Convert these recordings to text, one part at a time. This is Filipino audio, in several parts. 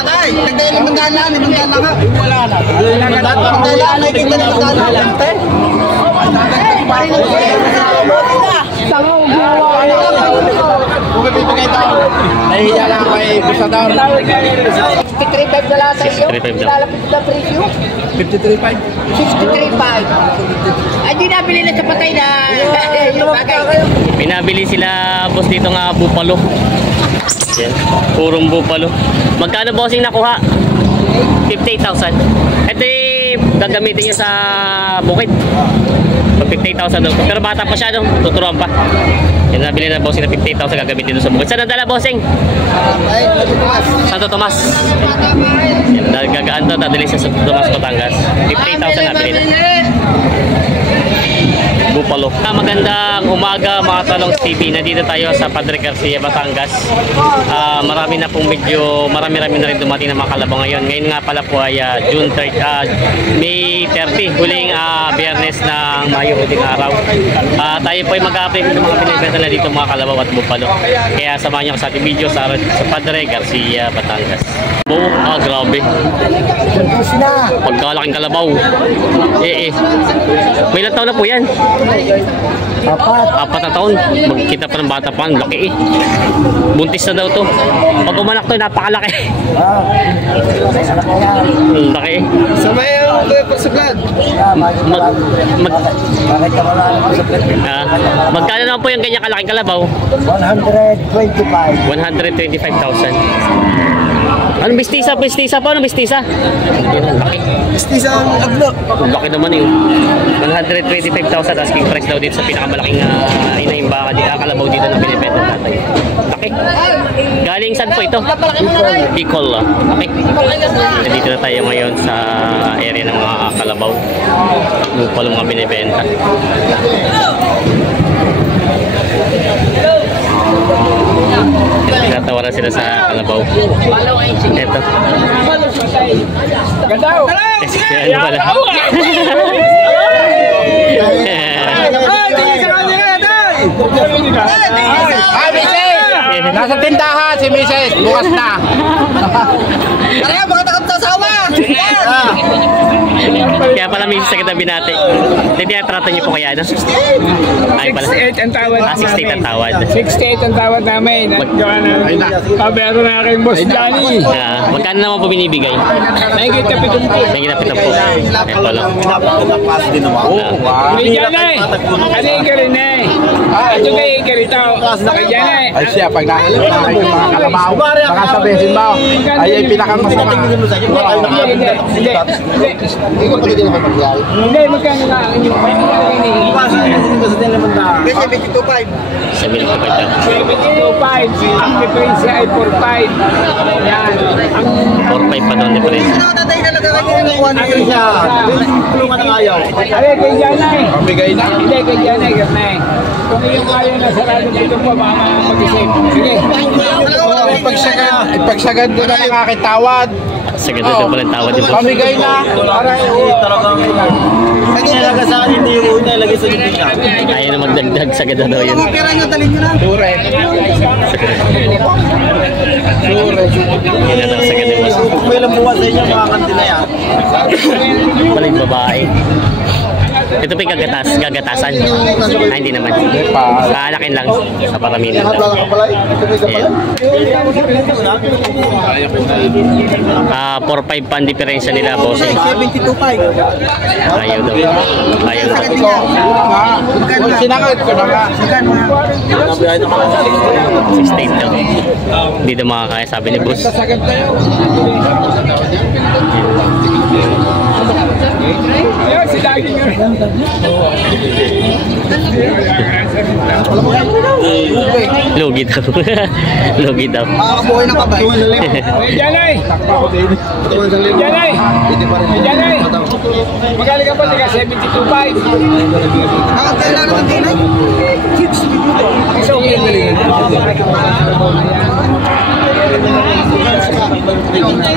Tatay, nagdala ng mandala nga. Wala na. Mandala na, ikita ng mandala. Kung bibigay tao, nahihiya lang kay Busador. 53.5 na lang sa iyo. Lalapit na preview. 53.5. 63.5. Ay, di nabili na sa patay na yung bagay. Pinabili sila boss dito nga bupalo. Yan, purong bupalo. Magkano bossing nakuha? 58,000. Ito gagamitin nyo sa bukid. 58,000 daw. Pero bata pa siya, no? Tuturuan pa. Yan, nabili na bossing na 58,000 gagamitin doon sa bukid. Saan ang dala bossing? Santo Tomas. Yan, gagaan to, dadali sa Santo Tomas, Batangas. 58,000 nabili na. Bupalo. Magandang umaga mga Talong TV. Nandito tayo sa Padre Garcia, Batangas. Marami na pong video, marami na rin dumating na mga kalabaw ngayon. Ngayon nga pala po ay May 30, huling biyernes ng Mayo, huling araw. Tayo po ay mag-update ng mga pinibenta na dito mga kalabaw at bupalo. Kaya samahan nyo sa ating video sa Padre Garcia, Batangas. Grabe. Pagkalaking kalabaw. May ilang taon na po yan? Apat na taon. Magkita pa ng bata pa. Laki buntis na daw to. Pag umanak to, napakalaki. Laki. Sabay ang pagsuglad. Magkano naman po yung ganyan kalaking kalabaw? 125,000. Anong mistisa? Mistisa po? Anong mistisa? Yan, laki. Mistisa ang aglo. Laki naman yun. 125,000 asking price daw dito sa pinakamalaking inaimbaka dito. Kalabaw dito na binibenta natin. Laki. Galing saan po ito? Bicol. Laki. Nandito na tayo ngayon sa area ng mga kalabaw. Lupalo mga binibenta. Natawaran sila sa kalabaw. Ito. Gadaw! Ano pala? Nasa tindahan si Mrs. Bukas na. Kaya baka takot sa asawa. Kaya pala may sa katabi natin. Tinatrato niyo po kaya, no? Ay pala. 68 ang tawad. 68 ang tawad. 68 ang tawad namin. Pabero na aking boss Johnny. Magkano naman po binibigay? Nakikita pitong po. Nakikita po. Ayan pala. May Janay. Ano yung karin eh? Ito kayo yung karito. Kay Janay. Ay siya, pag nakikita na yung mga kalabaw, baka sabihin mo, ay pinakamas na. Hindi, magkano na ang inyong Kasi 72.5. 72.5. Ang diferensya ay 4.5. Yan. 4.5 pa doon diferensya. Tatay talaga kayo nakuha niyo siya. Tulungan na ayaw. Ale, kay Janay. Pabigay na. Hindi, kay Janay. Kung iyong ayaw na sarado dito po, baka mag-isip. Sige. Ipagsagad doon na ng aking tawad. Sagad doon pala ang tawad. Pamigay na. Talaga sa akin, hindi yung una, lagay sa gitna niya. Ayaw na magdagdag, sagad na daw yun. Pera nyo, talin nyo na. Sure. Yun na daw, sagad yung mas. May ilang buwan sa inyo, mga kantina yan. Paling babae. Ito pa yung gagatasan. Hindi naman. Kaalakin lang sa paramin. Ayan. 4.5 pan diferensya nila, boss. 72.5. Ayaw daw. Ayaw daw. Sinangad ko na nga. 68 daw. Hindi daw makakaya, sabi ni boss. Ayaw, si Daging yun. Lugi daw. Lugi daw. Makakabuhay ng kabay. Hey, Janay! Janay! Janay! Magaling ka pa, taga 72.5. Nakakailangan ng tinay. Isa okay galing.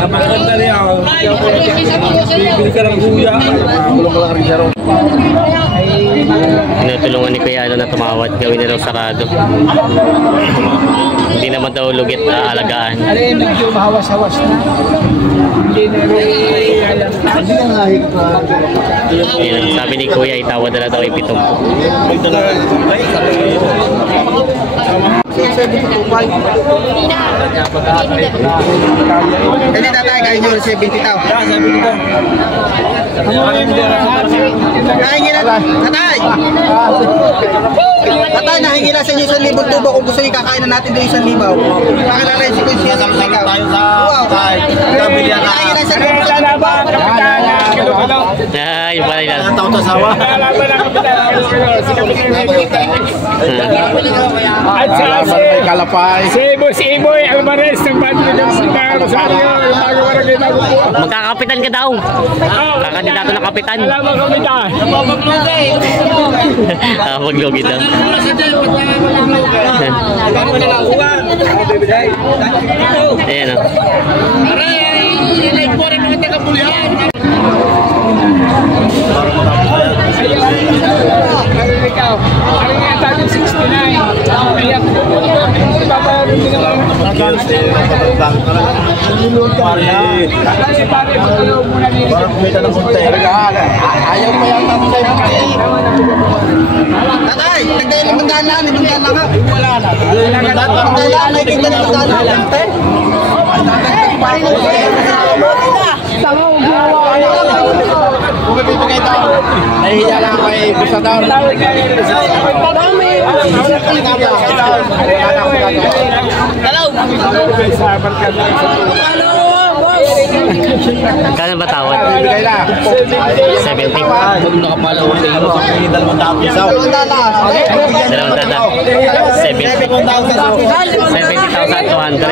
Napakaganda rin ako. Bibili ka ng Tinutulungan ni Kuya ano na tumawad, gawin na raw sarado. Hindi naman daw lugit na alagaan. Alin, medyo mahawas-hawas na. Hindi na rin Ayan, sabi ni Kuya, itawad na daw ipitong. Hindi tatay, kayo nyo 70 tao. Nahingi na, tatay! Tatay, nahingi na sa inyo 1,000 tubo kung gusto nyo kakain na natin doon 1,000. Pakilala yung sequence sa ikaw. Wow! Nahingi na sa 1,000 tubo. Ah, yung pala yun. At sa si Boss Iboy Alvarez ng Padre ng Rosario, Magkakapitan ka daw. Kakandidato na kapitan. alam mo kapitan. Maglogi daw. Ayan o. Ikaw, ano nga tayo 69? Kaya babayaran din naman. Ayaw pa yung tapos sa'yo. Tatay, nagdaya ng mandala, may mandala nga. Wala na. Mandala, nakikita ng mandala. Kung may bibigay tao, nahihiya lang kay Busador. Kano ba tawad? 70. Pag nakapala ko sa iyo, 2,000. 70,200.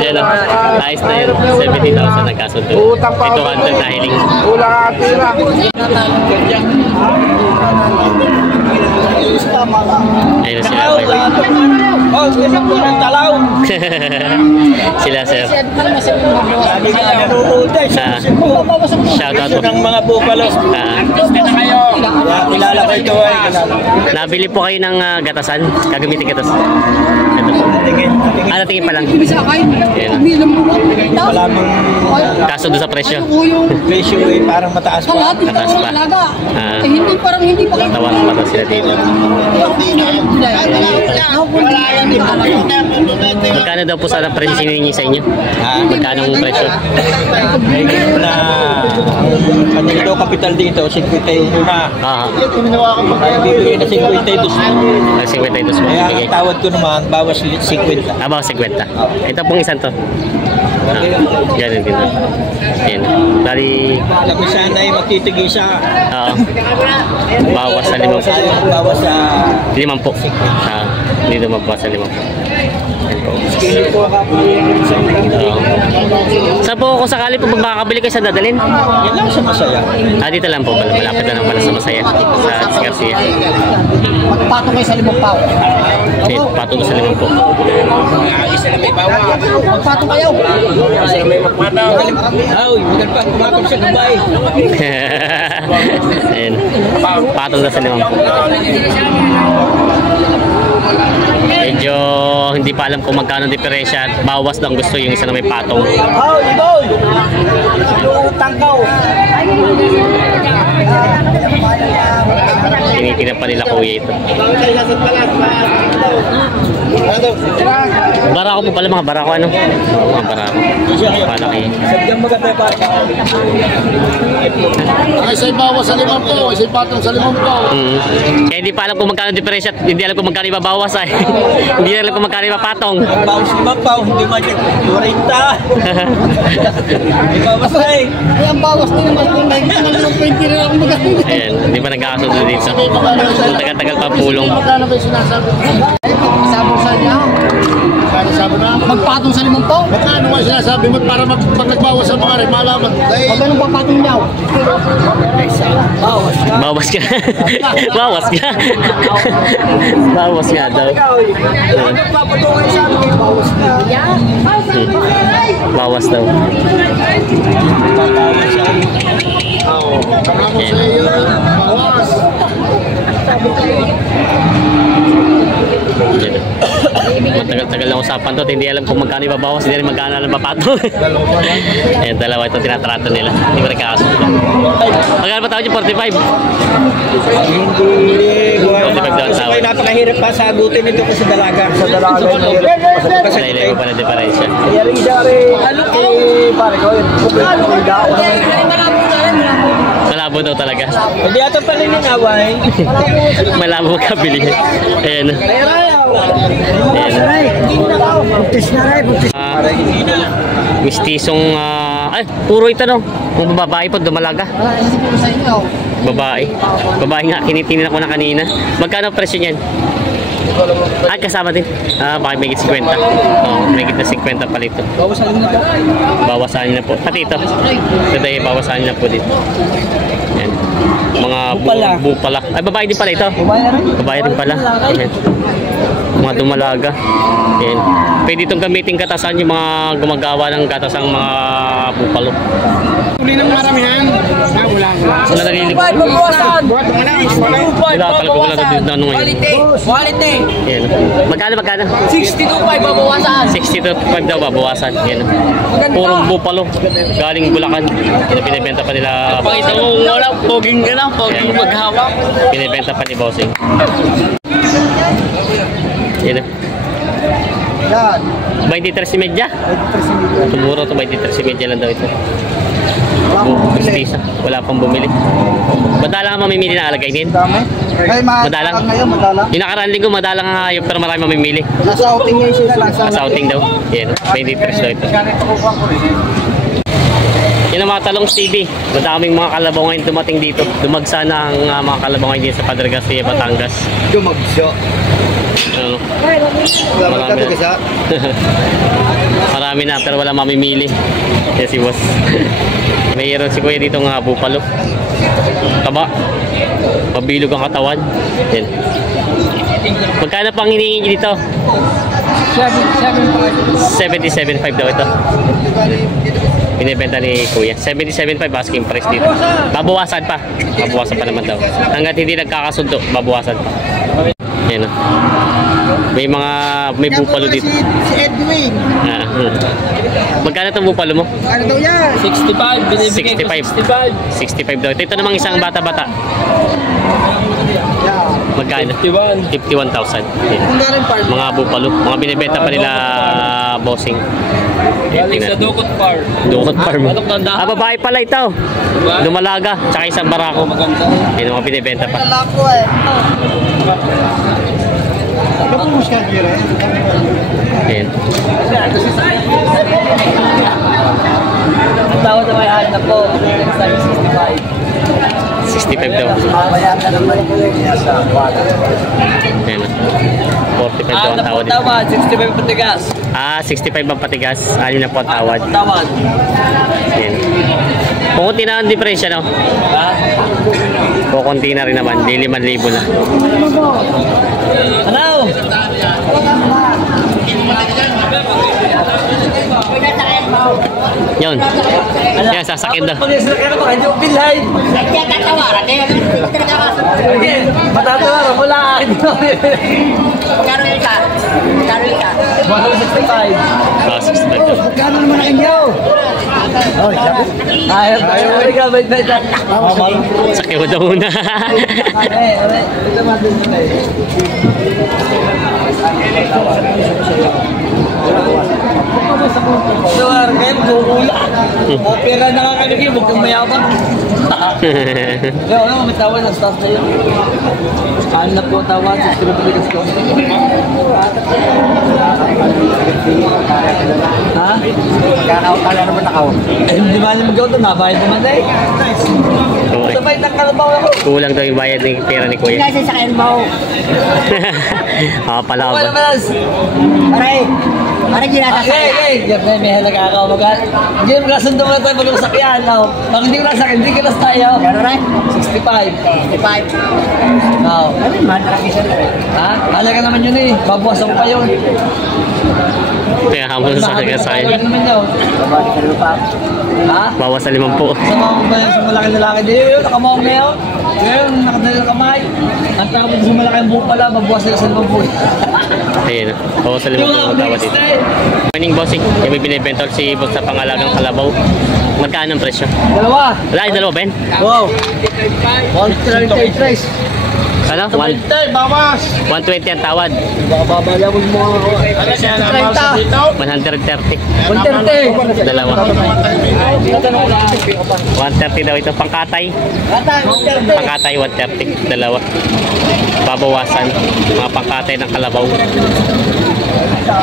Yan o. Ayos na yun. 70,000 nagkasundo. 200 na hiling. Ayun na sila. Sila sir. Shout out po. Ng mga bukalos. Kilala ko ito ay. Nabili po kayo ng gatasan. Gagamitin gatasan. Ito po. Ano tingin pa lang? Ayan. Wala mang Kaso doon sa presyo. presyo eh, parang mataas pa. Mataas pa. Hindi parang hindi pa kayo. Tawang mata sila dito. Magkano daw po sana presyo siningi sa inyo? Magkano ang presyo? Na kanila daw kapital dito, 51 na. Bibigay na 52. Ang 52 mo. Kaya Bigay. ang tawad ko naman, bawas 50. Bawas 50. Ito pong isang to. Ganun din. Ayan. Bali, Alam ko sana ay magtitigisa. bawas sa 5 po. Bawas sa 5 po. Hindi na mabawas sa 5 po. Ayan po. Saan po kung sakali po pag makakabili kayo sa dadalhin? yan lang sa masaya. Dito lang po pala. Malapit na lang pala sa Masaya. Sa Garcia. Magpatong kayo sa limang pao. Okay, patong sa 5 po. Magpatong kayo. Ay, maganda pa kumakap sa Dubai. Ayan. Patong na sa 5 po. Medyo hindi pa alam kung magkano diferensya at bawas lang gusto yung isa na may patong. Tangkaw. Tinitingnan pa nila kuya ito. Barako po pala, mga barako ano? Mga barako. Palaki. Sadyang maganda pa. Ay, sa'yo bawas sa 5 po, sa'yo patong sa 5 po. Kaya hindi pa alam kung magkano diferensya at hindi alam kung magkano ibabawas ay. Hindi alam kung magkano ipapatong. Bawas 5 pa, hindi magiging 40. Ibawas ay. Ay, ang bawas din naman kung nagiging ng 20 rin ako maganda. Ayan, hindi pa nagkakasundo dito. Kung tagal-tagal pa pulong. Magkano ba yung sinasabi? Sabon sa niya. Sabi na, Magpatong sa limang pao. magkano nga sinasabi mo para pag nagbawas sa mga rin, malaman. Pag anong pagpatong niya? Bawas ka. Bawas ka. Bawas nga daw. Bawas bawas daw. Matagal-tagal lang usapan to, hindi alam kung magkano ibabawas, hindi rin magkano lang papato. Ayan, dalawa ito tinatrato nila, hindi ko rin kakasundo. Magkano ba tawag yung 45? 45 daw ang tawag. Napakahirap pa sagutin ito kasi dalaga. Sa dalaga. Nailay mo pa na diferensya. Malabo daw talaga. Hindi ato paliningaway. Malabo ka bilhin. Ayan. Mistisong ay, puro ito no. Kung babae po, dumalaga. Babae. Babae nga, kinitingnan ako na kanina. Magkano presyo niyan? Ay, kasama din. Bakit may 50? May 50 pala ito. Bawasanin na po. Pati ito. Ito tayo, bawasanin na po dito. Yan. Mga bupala. Ay, babae din pala ito. Babae din pala. Yan. Mga dumalaga. Yan. Pwede itong gamitin katasan yung mga gumagawa ng katasang mga bupalo. Uli ng maramihan. Wala. Wala nalilip. Wala talaga wala na ano ngayon. Quality. Yan. Magkano? 62.5 babawasan. 62.5 daw babawasan. Yan. Purong bupalo. Galing Bulacan. Pinibenta pa nila. Pakita mo wala, poging ka na, poging maghawak. Pinibenta pa ni Bossing. Yan. Yan. 23.5. Tumuro to 23.5 lang daw ito. Pistisa. Wala pang bumili. Madalang ang mamimili na alagayin. Ay, Madalang. Ngayon, madalang. Yung nakaraan linggo, madalang ang hayop pero marami mamimili. Nasa outing ngayon sila. Nasa outing daw. Yan. 23 daw ito. Yan ang mga talong CD. Madaming mga kalabaw ngayon dumating dito. Dumagsa na ang mga kalabaw ngayon dito sa Padre Garcia, Batangas. Dumagsa. Ano? Marami na. Marami na pero wala mamimili. Kaya si boss. Mayroon si kuya dito nga bupalo. Taba. Mabilog ang katawan. Yan. Magkano pang hinihingi dito? 77.5 daw ito. Binibenta ni kuya. 77.5 asking price dito. Babawasan pa. Babawasan pa naman daw. Hanggat hindi nagkakasundo, babawasan pa. Yan o. May bupalo dito. Si Edwin. Magkano itong bupalo mo? Ano daw yan? 65, binibigay ko 65. 65 daw. Ito namang isang bata-bata. Magkano? 51,000. Mga bupalo. Mga binibenta pa nila Bossing. Sa Dukot Farm. Dukot Farm. Babae pala ito. Dumalaga. Tsaka isang barako. Yan ang mga binibenta pa. Lako eh. Yan. Ang tawad na may hanap po, 65 daw. Yan. 45 daw ang tawad dito. Tawad, 65 patigas. 65 ang patigas. 6 na po ang tawad. Tawad. Yan. Kukunti na ang diferensya, no? Ha? Kukunti na rin naman. Di 5,000 na. Ano? Yun. Yan, sasakit daw. Pag-isla ka na baka hindi mo pilay. Kaya tatawaran eh. Matatawaran mo lang. Magkano yun ka? 165. 65 daw. Magkano naman ang inyo? Ayaw tayo. Ikaw, bait-bait. Sakit mo daw muna. Ito madun mo eh. So, kayo magkukuya. Opera na nga kami kayo, huwag kang mayabang. Kaya ano, may tawad ng staff na yun. Ano na po tawad, sa Pilipinas ko. Ha? Kala naman ako. Eh, hindi ba niya mag-gawa ito? Nabayad naman na eh. Okay. Sabay ng kalabaw ako. Kulang daw yung bayad ng pera ni Kuya. Kasi sa kain mo. Pala Wala ba? malas. Aray! Aray, ginasasakyan. Okay. May halaga ka mag- Hindi mo kasundo mo na tayo pag-usakyan. Pag hindi mo nasakyan, hindi ka nas tayo. Gano'n rin? 65. 65. Oo. Ano yung man? Marami siya rin. Ha? Halaga naman yun eh. Babawasan ko pa yun. Kaya hamon sa kasayan. Ano naman daw? Ha? Bawas sa 50. Sama ko ba yung malaki lalaki? Di yun, nakamawang na yun. Yun, nakadali ng kamay. Ang tawag sa malaki ang buhok pala, mabuwas na isang bambu. Ayun, bawas sa 50 ang tawad dito. Morning bossing, yung may binibenta si boss sa pangalagang kalabaw. Magkano ang presyo? Dalawa. Wala, ay dalawa, Ben? Wow. 133. Ano? 120 ang tawad. Baka babayabon mo ako. 30. 130. 130. Dalawa. 130 daw ito. Pangkatay. Pangkatay 130. Dalawa. Babawasan. Mga pangkatay ng kalabaw.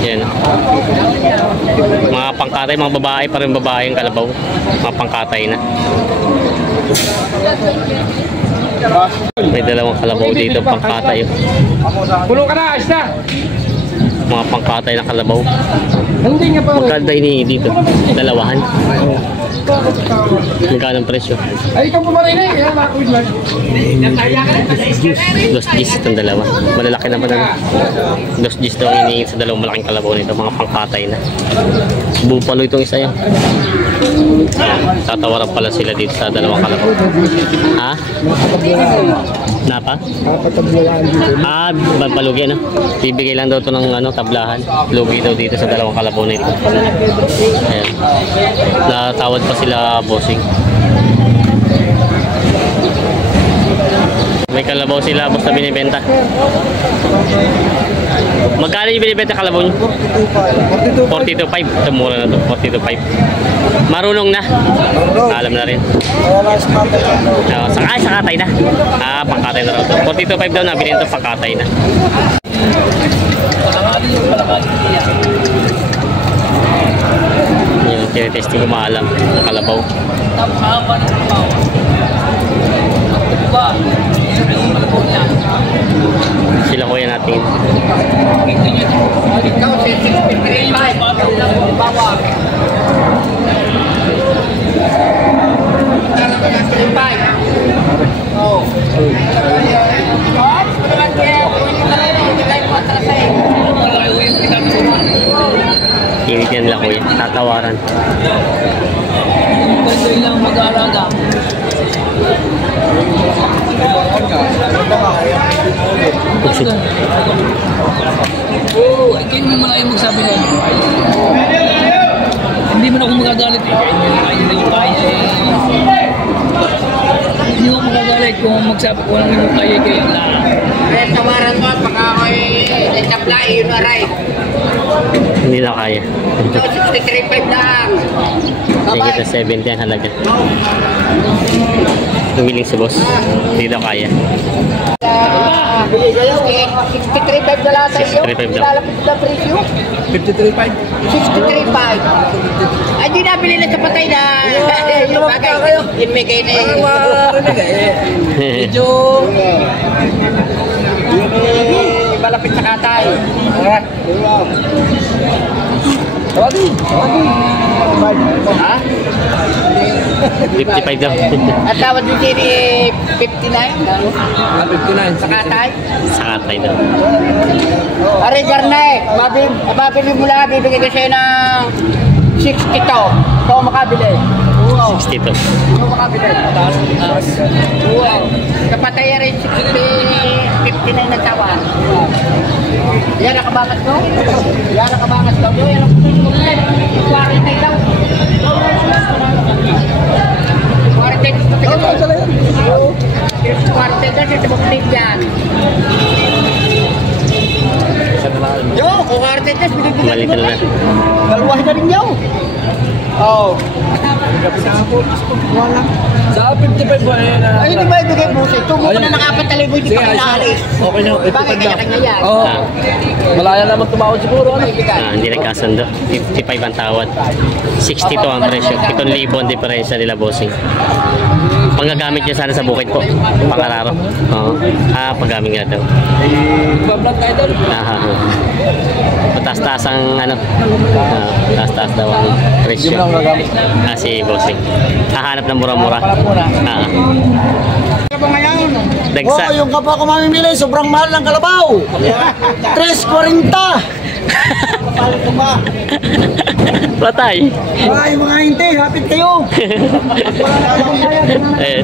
Yan. Mga pangkatay, mga babae pa rin babae yung kalabaw. Mga pangkatay na. May dalawang kalabaw dito, pangkatay. Pulo ka na, ayos na. Mga pangkatay ng kalabaw. Hindi nga pa. Magkano ini dito? Dalawahan. Magkano ang presyo? Ay, ikaw pumaray na eh. Makuid lang. Dos G's itong dalawa. Malalaki naman ano. Dos G's daw ang hinihingi sa dalawang malaking kalabaw nito. Mga pangkatay na. Bupalo itong isa yan. Tatawaran pala sila dito sa dalawang kalabaw. Ha? Napa? Ah, palugi ano? Bibigay lang daw ito ng ano, tablahan. Lugi daw dito sa dalawang kalabaw nito. Ayan. Natawad pa sila bossing. May kalabaw sila basta binibenta. Magkano yung binibenta kalabaw nyo? 42.5. Ito mura na to. 42.5. Marunong na. Alam na rin. Sa katay na. Ah, pangkatay na raw to. 42.5 daw na. Bilhin ito pangkatay na. Yung tinitesting ko maalam. Ang kalabaw. Sila kuya natin. Ikaw, 6.35. Bawa. 6.35. Oo. Tinitiyan lang kuya. Tatawaran. Pwede lang mag-aalaga. Oo, hindi mo na kayo magsabi nun. Hindi mo na ako magagalit eh. Kaya yung kaya eh. Hindi mo magagalit kung magsabi ko lang yung kaya kayo na. Kaya tawaran mo, baka ako'y nagtablay yun na right. Hindi na kaya. Ito, 63.5 lang. Higit na 70 ang halaga. Tumiling si boss. Hindi daw kaya. 63.5 na lang sa iyo. 63.5 daw. Lalapit na presyo. 53.5. 63.5. Ay, di nabili na sa patay na. Yung bagay, yun may kayo na yun. Medyo Malapit sa katay. Ha? 55 daw. At tawad din din 59. 59. Sa katay. Sa katay daw. Aray, Garnay. Mabibili mo lang. Bibigay ko sa'yo ng 60 to. Ito ang makabili. 62. Ito ang makabili. Wow. Kapatay rin 59 na tawad. Yan ang kabangas ko. Yan ang kabangas ko. Yan ang quarantine lang. Quarantine lang. Ito mag-tip yan. Yo, kung quarantine lang, binibigay Malitan na. Galwahin na rin niyo. Oo. sa 55 ba eh na. Ay, hindi ba ibigay busi? Tungo ko na nakapatalibo, hindi pa kinaalis. Okay na. Bakit kanya-kanya yan? Oo. Ah. Malaya naman tumawad siguro. Ano? Hindi nagkasundo. 55 ang tawad. 62 ang presyo. 7,000 ang diferensya nila bossing. Panggagamit niya sana sa bukid po. Pangararo. Oo. Ah, paggamit nga daw. Bablog tayo doon. Mataas-taas ang ano. Taas-taas daw ang presyo. Ah, si bossing. Hahanap ng mura-mura. Ah. Dagsa. Oh, yung kapwa ko mamimili, sobrang mahal ng kalabaw. 3.40. Patay. Ay, mga hindi, hapit kayo. Eh.